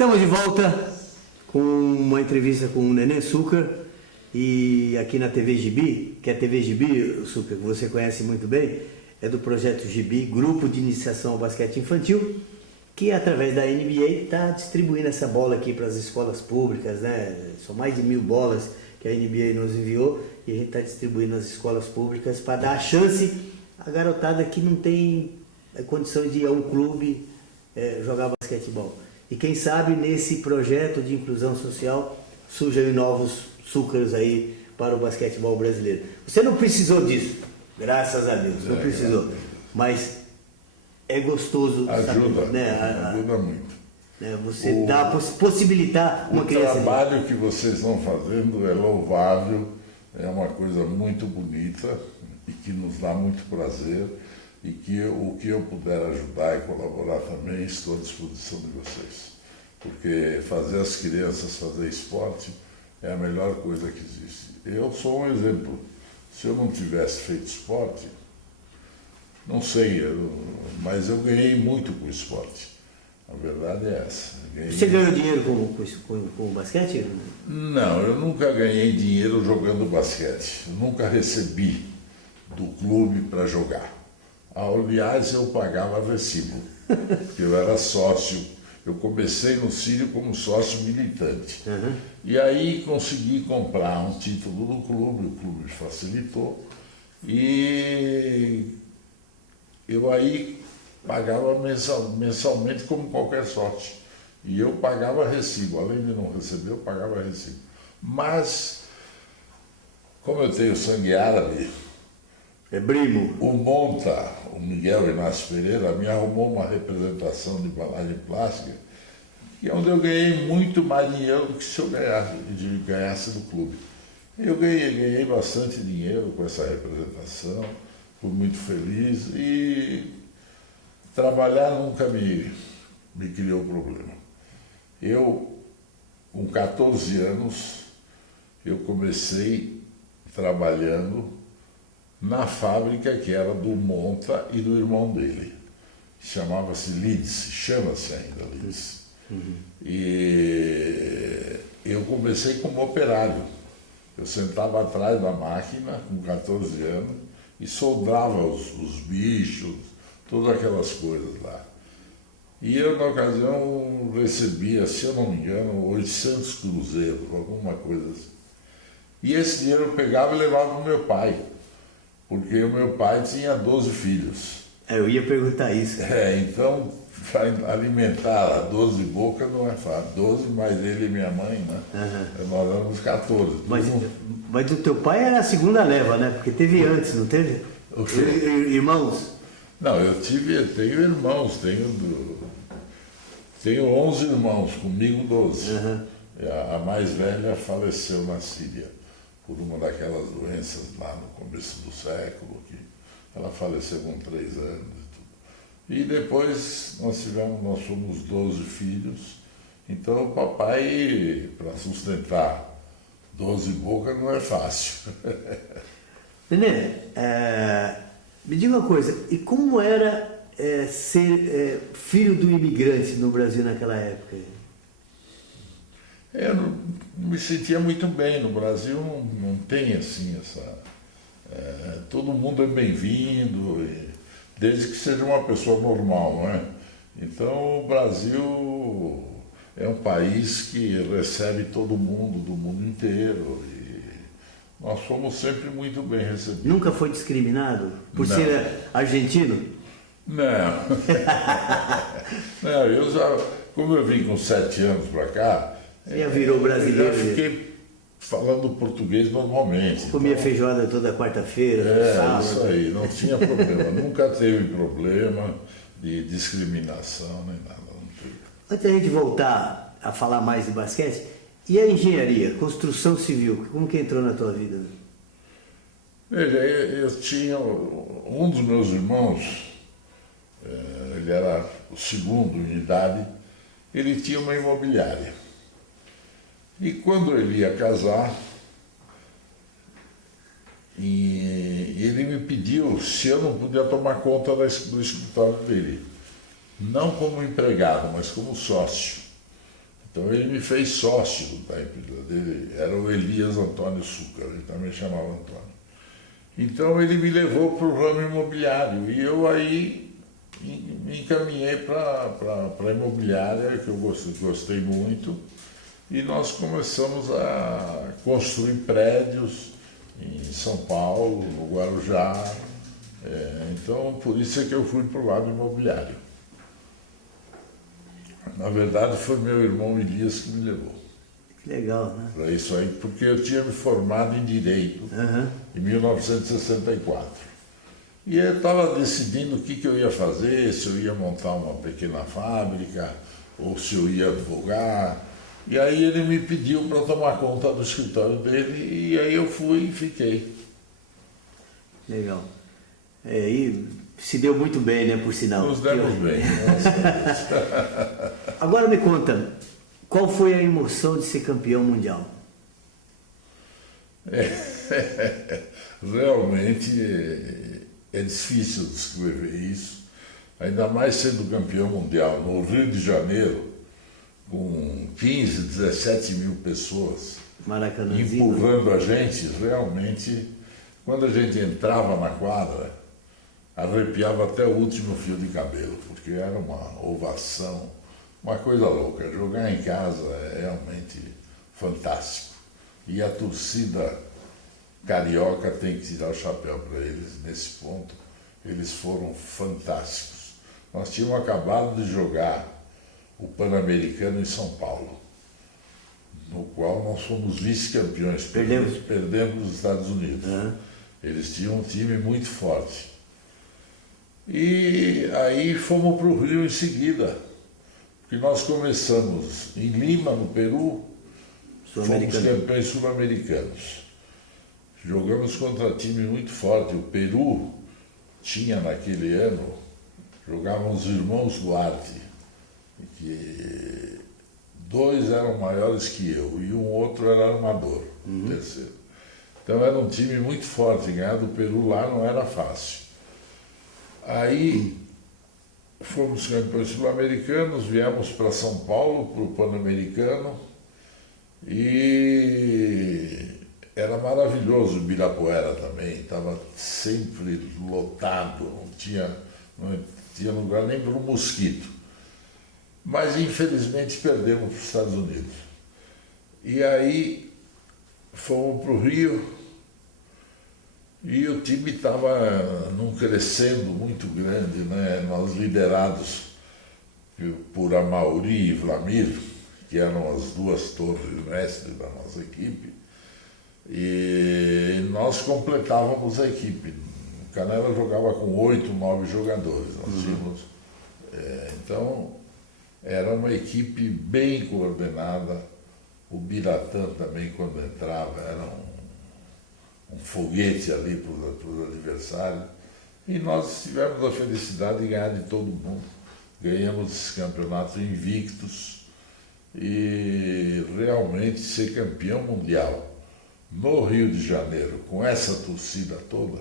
Estamos de volta com uma entrevista com o Nenê Succar e aqui na TV Gibi, que é a TV Gibi, Succar, que você conhece muito bem, é do projeto Gibi, Grupo de Iniciação ao Basquete Infantil, que através da NBA está distribuindo essa bola aqui para as escolas públicas, né? São mais de 1000 bolas que a NBA nos enviou e a gente está distribuindo nas escolas públicas para dar a chance à garotada que não tem condição de ir a um clube jogar basquetebol. E quem sabe nesse projeto de inclusão social surjam novos Succars aí para o basquetebol brasileiro. Você não precisou disso, graças a Deus, não precisou. Mas é gostoso, ajuda, sabe, né? Ajuda muito. Né? Você possibilitar uma criança. O trabalho que vocês estão fazendo é louvável, é uma coisa muito bonita e que nos dá muito prazer. E que o que eu puder ajudar e colaborar também, estou à disposição de vocês. Porque fazer as crianças fazer esporte é a melhor coisa que existe. Eu sou um exemplo. Se eu não tivesse feito esporte, não sei, mas eu ganhei muito com o esporte. A verdade é essa. Você ganhou dinheiro com o basquete? Não, eu nunca ganhei dinheiro jogando basquete. Eu nunca recebi do clube para jogar. Aliás, eu pagava recibo, porque eu era sócio. Eu comecei no Sírio como sócio militante. Uhum. E aí consegui comprar um título do clube, o clube facilitou. E eu aí pagava mensalmente como qualquer sócio. E eu pagava recibo, além de não receber, eu pagava recibo. Mas, como eu tenho sangue árabe, primo. O Monta, o Miguel Inácio Pereira, me arrumou uma representação de embalagem plástica, que é onde eu ganhei muito mais dinheiro do que se eu ganhasse do clube. Eu ganhei bastante dinheiro com essa representação, fui muito feliz e trabalhar nunca me criou problema. Eu, com 14 anos, eu comecei trabalhando na fábrica que era do Monta e do irmão dele. Chamava-se Leeds, chama-se ainda Leeds. Uhum. E eu comecei como operário. Eu sentava atrás da máquina com 14 anos e soldava os bichos, todas aquelas coisas lá. E eu, na ocasião, recebia, se eu não me engano, 800 cruzeiros, alguma coisa assim. E esse dinheiro eu pegava e levava para o meu pai. Porque o meu pai tinha 12 filhos. Eu ia perguntar isso. Então, para alimentar 12 bocas não é fácil. 12 mais ele e minha mãe, né? Uhum. Nós éramos 14. Mas o teu pai era a segunda leva, né? Porque teve antes, não teve? Irmãos? Não, tenho irmãos, tenho 11 irmãos, comigo 12. Uhum. A mais velha faleceu na Síria por uma daquelas doenças lá no começo do século, que ela faleceu com 3 anos e tudo. E depois nós fomos 12 filhos, então o papai, para sustentar 12 bocas, não é fácil. Nenê, me diga uma coisa, e como era ser filho do imigrante no Brasil naquela época? Eu não me sentia muito bem. No Brasil não tem assim essa... todo mundo é bem-vindo, desde que seja uma pessoa normal, não é? Então o Brasil é um país que recebe todo mundo, do mundo inteiro, e nós fomos sempre muito bem recebidos. Nunca foi discriminado por ser argentino? Não. Não, como eu vim com 7 anos para cá, você já virou brasileiro? Eu já fiquei falando português normalmente. Comia feijoada toda quarta-feira, sábado. Isso aí, não tinha problema. Nunca teve problema de discriminação nem nada. Antes da gente voltar a falar mais de basquete, e a engenharia, construção civil, como que entrou na tua vida? Veja, eu tinha um dos meus irmãos, ele era o segundo em idade, ele tinha uma imobiliária. E quando ele ia casar, ele me pediu se eu não podia tomar conta do escritório dele. Não como empregado, mas como sócio. Então ele me fez sócio da empresa dele, era o Elias Antônio Succar, ele também chamava Antônio. Então ele me levou para o ramo imobiliário e eu aí me encaminhei para a imobiliária, que eu gostei muito, e nós começamos a construir prédios em São Paulo, no Guarujá. Então por isso é que eu fui para o lado imobiliário. Na verdade foi meu irmão Elias que me levou. Que legal, né? Para isso aí, porque eu tinha me formado em Direito em 1964. E eu estava decidindo o que eu ia fazer, se eu ia montar uma pequena fábrica, ou se eu ia advogar. E aí ele me pediu para tomar conta do escritório dele, e aí eu fui e fiquei. Legal. E se deu muito bem, né, por sinal. Nos demos bem. Agora me conta, qual foi a emoção de ser campeão mundial? Realmente é difícil descrever isso, ainda mais sendo campeão mundial no Rio de Janeiro, com 15, 17 mil pessoas empurrando a gente. Realmente, quando a gente entrava na quadra, arrepiava até o último fio de cabelo, porque era uma ovação, uma coisa louca. Jogar em casa é realmente fantástico. E a torcida carioca tem que tirar o chapéu para eles nesse ponto. Eles foram fantásticos. Nós tínhamos acabado de jogar o Pan-Americano em São Paulo, no qual nós fomos vice-campeões. Perdemos os Estados Unidos. Eles tinham um time muito forte. E aí fomos para o Rio em seguida, porque nós começamos em Lima, no Peru, fomos campeões sul-americanos. Jogamos contra time muito forte. O Peru tinha naquele ano, jogavam os irmãos Duarte, que 2 eram maiores que eu e um outro era armador, o terceiro. Então era um time muito forte, ganhar do Peru lá não era fácil. Aí fomos campeões sul-americanos, viemos para São Paulo, para o Pan-Americano, e era maravilhoso o Ibirapuera também, estava sempre lotado, não tinha lugar nem para um mosquito. Mas infelizmente perdemos para os Estados Unidos. E aí fomos para o Rio, e o time estava num crescendo muito grande, né? Nós liderados por Amauri e Vlamir, que eram as duas torres mestres da nossa equipe, e nós completávamos a equipe. O Canela jogava com 8, 9 jogadores. Nós tínhamos, então, era uma equipe bem coordenada. O Biratã também, quando entrava, era um foguete ali para os adversários. E nós tivemos a felicidade de ganhar de todo mundo. Ganhamos esse campeonato invictos e realmente ser campeão mundial no Rio de Janeiro, com essa torcida toda,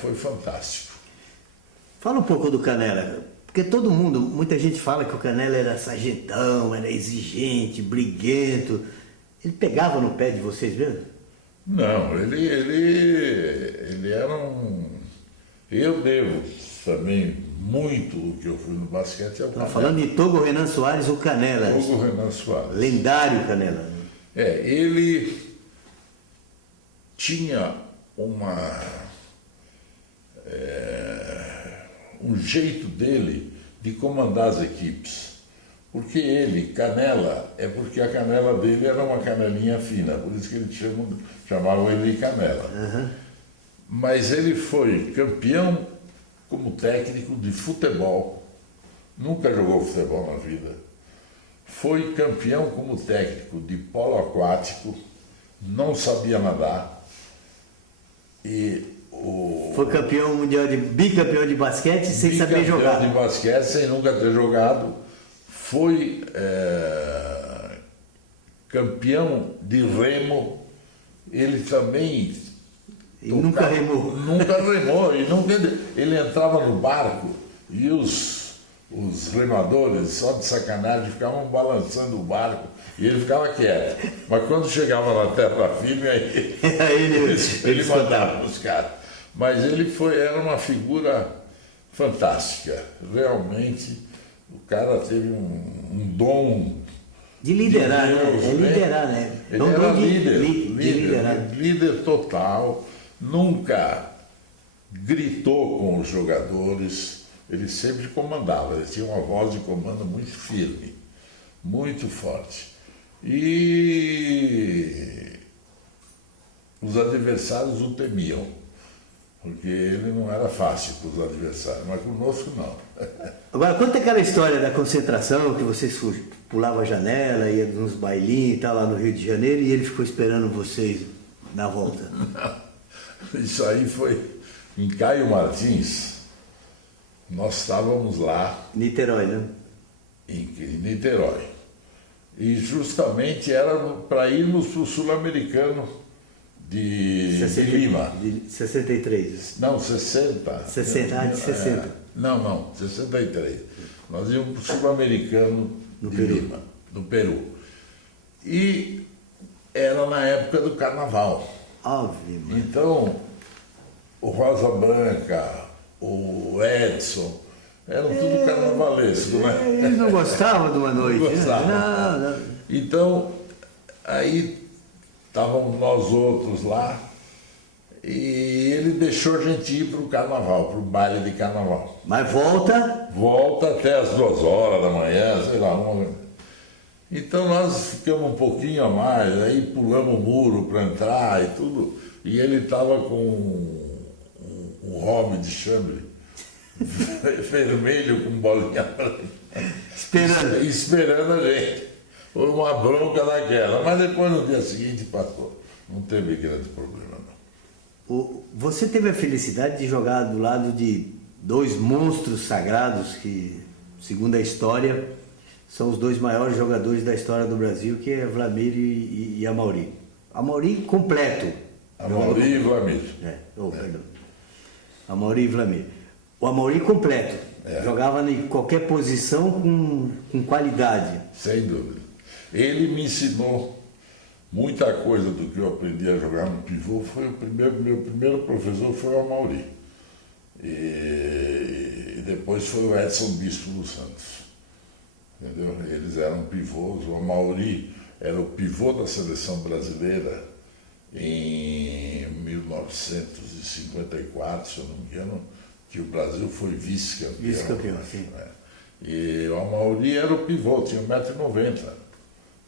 foi fantástico. Fala um pouco do Canela, porque muita gente fala que o Canela era sargentão, era exigente, briguento. Ele pegava no pé de vocês mesmo? Não, ele era um... Eu devo também muito do que eu fui no basquete ao Canela. Falando de Togo Renan Soares, o Canela. Togo Renan Soares. Lendário Canela. Ele tinha um jeito dele de comandar as equipes. Porque ele, Canela, porque a canela dele era uma canelinha fina, por isso que eles chamavam ele de Canela. Mas ele foi campeão como técnico de futebol, nunca jogou futebol na vida. Foi campeão como técnico de polo aquático, não sabia nadar. Foi campeão mundial bicampeão de basquete sem saber jogar. Bicampeão de basquete sem nunca ter jogado. Foi campeão de remo. Ele também nunca remou. Nunca remou. Ele entrava no barco e os os remadores, só de sacanagem, ficavam balançando o barco e ele ficava quieto. Mas quando chegava na terra firme, aí ele mandava os caras. Mas era uma figura fantástica. Realmente, o cara teve um dom de liderar, né? Ele era líder total, nunca gritou com os jogadores, ele sempre comandava, ele tinha uma voz de comando muito firme, muito forte. E os adversários o temiam, porque ele não era fácil para os adversários, mas conosco não. Agora, conta aquela história da concentração, que vocês pulavam a janela, ia nos bailinhos e tal, lá no Rio de Janeiro, e ele ficou esperando vocês na volta. Isso aí foi em Caio Martins. Nós estávamos lá. Niterói, né? Em Niterói. E justamente era para irmos para o Sul-Americano de Lima. De 63. Não, 60. 60, de 60. Não, 63. Nós íamos para o Sul-Americano de Lima, no Peru. E era na época do Carnaval. Óbvio. Então, o Rosa Branca, o Edson, eram tudo carnavalesco, né? Eles não gostavam de uma noite. Não gostavam. Não. Então, aí estávamos nós outros lá e ele deixou a gente ir para o carnaval, para o baile de carnaval. Mas volta? Volta até as 2 horas da manhã, sei lá. Então nós ficamos um pouquinho a mais, aí pulamos o muro para entrar e tudo, e ele estava com um hobby de chambre vermelho com bolinha branca. Esperando a gente. Foi uma bronca daquela. Mas depois no dia seguinte passou. Não teve grande problema, não. Você teve a felicidade de jogar do lado de 2 monstros sagrados que, segundo a história, são os 2 maiores jogadores da história do Brasil, que é Wlamir e Amaury. Amaury completo. Amaury e Wlamir. Perdão. Amaury e Wlamir. O Amaury completo. Jogava em qualquer posição com qualidade. Sem dúvida. Ele me ensinou muita coisa do que eu aprendi a jogar no pivô. Meu primeiro professor foi o Amaury. E depois foi o Edson Bispo dos Santos. Entendeu? Eles eram pivôs. O Amaury era o pivô da seleção brasileira em 1954, se eu não me engano, que o Brasil foi vice-campeão. Vice-campeão, sim. E o Amaury era o pivô, tinha 1,90 m.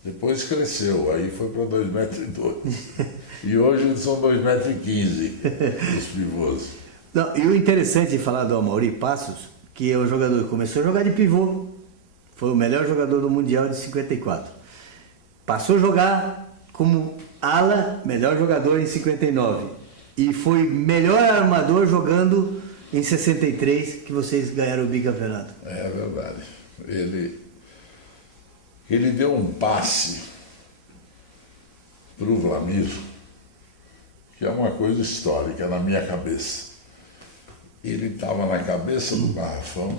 Depois cresceu, aí foi para 2,02 m. E hoje eles são 2,15 m, os pivôs. Não, e o interessante de falar do Amaury Passos, que é o jogador que começou a jogar de pivô, foi o melhor jogador do Mundial de 54. Passou a jogar como ala, melhor jogador em 59. E foi melhor armador jogando em 63, que vocês ganharam o bicampeonato. É verdade. Ele deu um passe para o Wlamir, que é uma coisa histórica na minha cabeça. Ele estava na cabeça do garrafão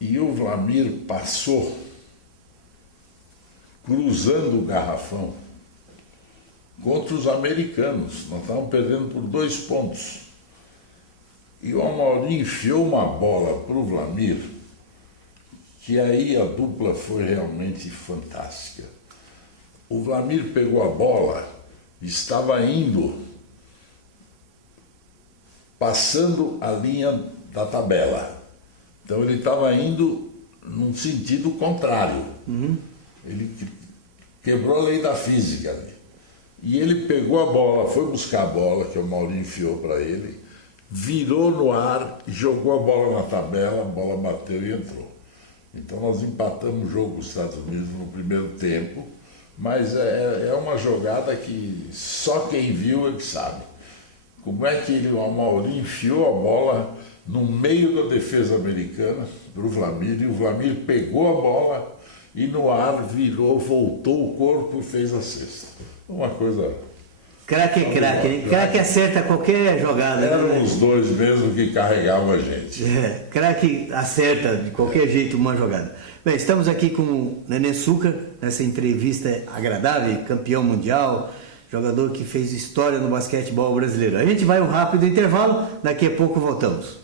e o Wlamir passou cruzando o garrafão contra os americanos. Nós estávamos perdendo por 2 pontos. E o Amaury enfiou uma bola para o Wlamir, que aí a dupla foi realmente fantástica. O Wlamir pegou a bola, estava indo, passando a linha da tabela. Então ele estava indo num sentido contrário. Ele quebrou a lei da física ali. E ele pegou a bola, foi buscar a bola que o Amaury enfiou para ele, virou no ar, jogou a bola na tabela, a bola bateu e entrou. Então nós empatamos o jogo com os Estados Unidos no primeiro tempo, mas é uma jogada que só quem viu é que sabe. Como é que o Amaury enfiou a bola no meio da defesa americana para o Wlamir, e o Wlamir pegou a bola e no ar virou, voltou o corpo e fez a cesta. Uma coisa Craque é craque, né? Craque acerta qualquer jogada. Eram né? os dois mesmo que carregavam a gente. Craque acerta de qualquer jeito uma jogada. Bem, estamos aqui com o Nenê Succar, nessa entrevista agradável, campeão mundial, jogador que fez história no basquetebol brasileiro. A gente vai um rápido intervalo, daqui a pouco voltamos.